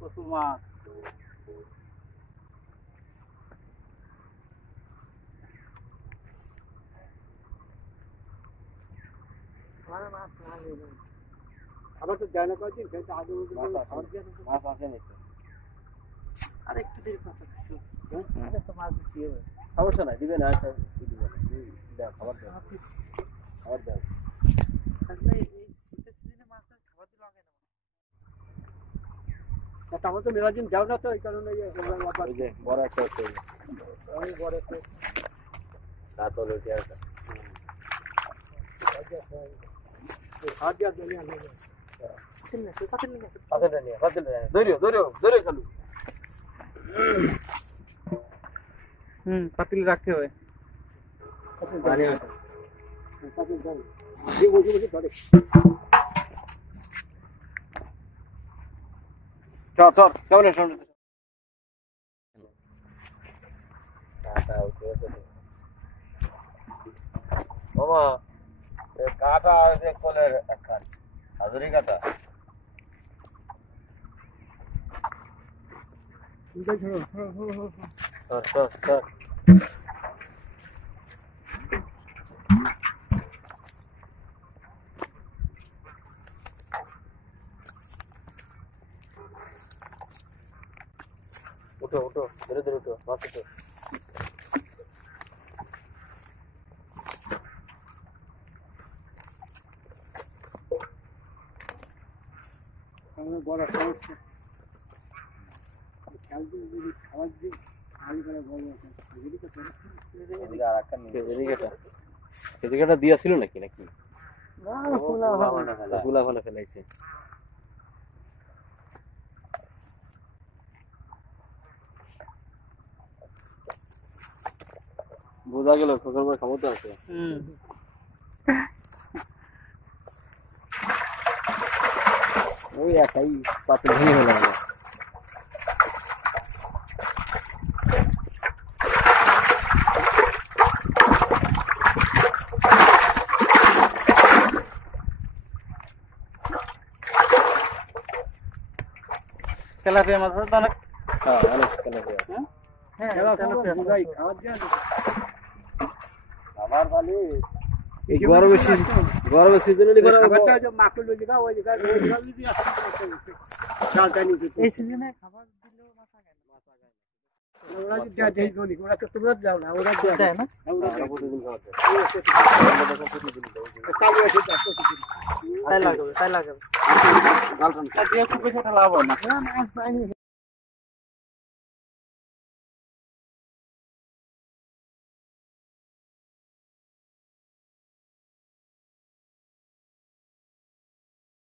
প্রচুর মাছ। আবার তো জানা কয়েকদিন সেটা আগে মাছ আসে নাকি? আর একটু দেরি কথা আছে তো মাছ দিতে হবে। সমস্যা নাই, দিবে না, দিবে না। দাও খাবার দাও, খাবার দাও। আসলে এই শীতের সিজনে মাছের খাবার দিলে লাগে না। তারপর তো মেলাদিন যাও না তো এই কারণে ওই যে বড় একটা আছে, আমি বড় একটা কাতল ওইটা আছে। হাত দিয়ে জমি আনবে পাতলটা নিয়ে ধরিও খালু। পাতিল রাখতে হবে। পানি আছে। চল কেমন সামনে মামা কাটা আছে কলের একখান হাজুরি কাটা। সর উঠো ধরে উঠো, মাছ উঠো। বড় সমস্যা খাবার দিই কেজিকাটা দিয়েছিল নাকি গুলা ভালো ফেলাইছে। বোঝা গেল খোকার পর ক্ষমতা আছে। ওই একাই পাতিল ভেঙে ফেলা হলো। তেলাপিয়া মাছ তো অনেক, অনেক তেলাপিয়া আছে। আবার খালি গরমের সিজনে এই সিজনে খাবার দিলেও মাছ আগায় না। ওরা তো তোমরা যাও না, ওরা দেয় না। প্রতিদিন খাওয়া তাই লাগবে। লাভ হয় না।